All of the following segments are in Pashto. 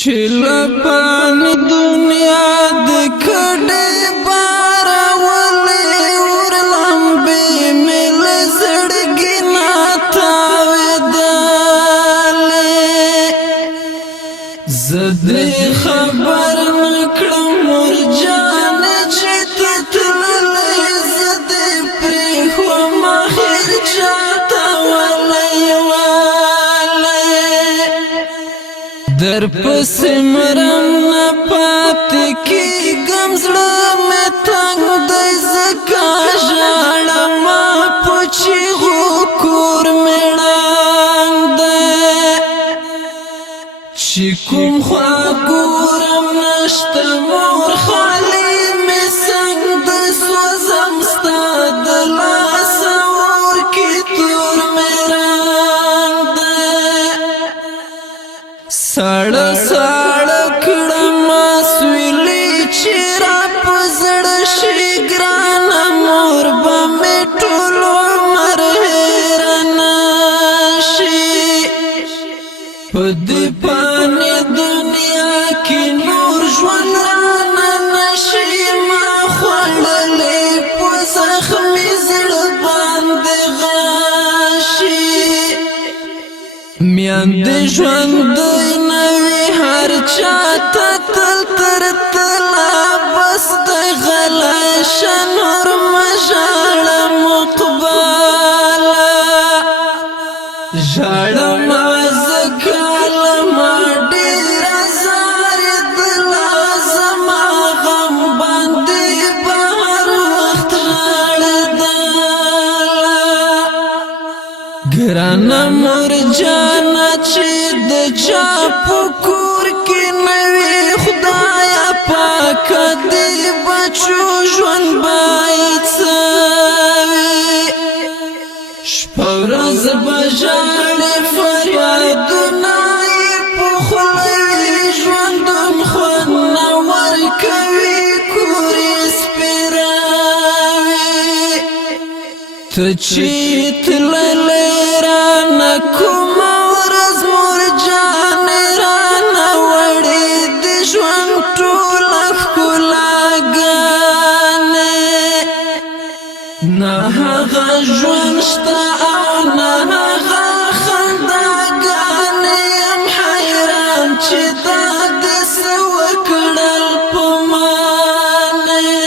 شلپان دنیا د کډې بارولې ور لمبې مل زړګي ناتاوېدلې زدې خبر نکړم مرجان چې تتللې زدې پرېښوم اخر چاته در پسې مرم نه پاتې کېږم زړه مې تنګ دی ځکه ژاړم په چیغو کور مې ړنګ دی چې کوم خوا ګورم نشته مور خالي مې څنګ دی سوځم ستا د لاسه اور کې تور مې رنګ دی ساړه ساړه کړم سویلې چې را په زړه شي ګرانه مور به مې ټول عمر هېره نه شي په دې فاني دنیا کې نور ژوند رانه نه شي ما خوړلې په زخمي زړه باندې غاشي میاندې ژوند هر چاته تل تر تلا بس دی غلاشه نور مژاړه مقباله ژاړم ځکه له ما ډېره زارېدله زما غم باندې به هر وخت ژاړېدله ګرانه مرجانه چې د چا په کور کې نه وي خدایه پاکه دې بچو ژوند باید څه وي شپه ورځ به ژاړې فریادونه یې په خوله وي ژوندون خوند نه ورکوي کور یې سپېروي ته چې تللې رانه کومه ورځ مرجانې رانه وړې د ژوند ټوله ښکلاګانې نه هغه ژوند شته او نه هغه خنداګانې یم حیران چې دا دې څه وکړل په مانې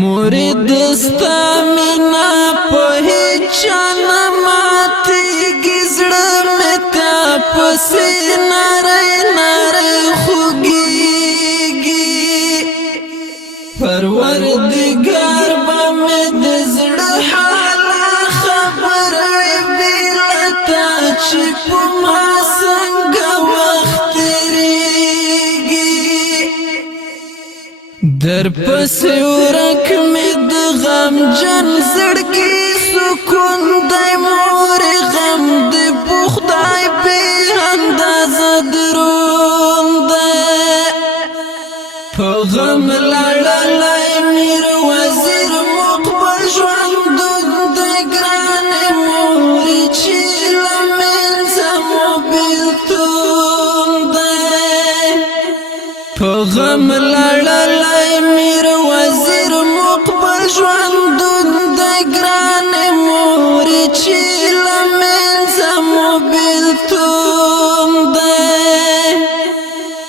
مورې د ستا مینه په هېچا نه ماتېږي زړه مې تا پسې نری نری خوږېږي پروردګار به مې د زړه حاله خبروي بې له تا چې په ما څنګه وخت تېرېږي در پسې ورک مې د غمجن زړګي سکون دی مورې غم دی په خدای بې اندازه دروند دی په غم لړلی میر وزیر مقبل ژوندون دی ګرانې مورې چې له منځه مو بېلتون دی په غم لړلی میر وزیر مقبل ژوندون دی ګرانې مورې چې له منځه مو بېلتون دی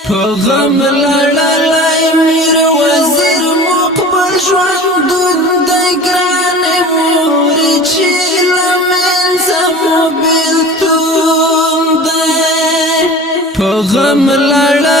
په غم لړلی میر وزیر مقبل ژوندون دی ګرانې مورې چې له منځه مو بېلتون دی په غم لړلی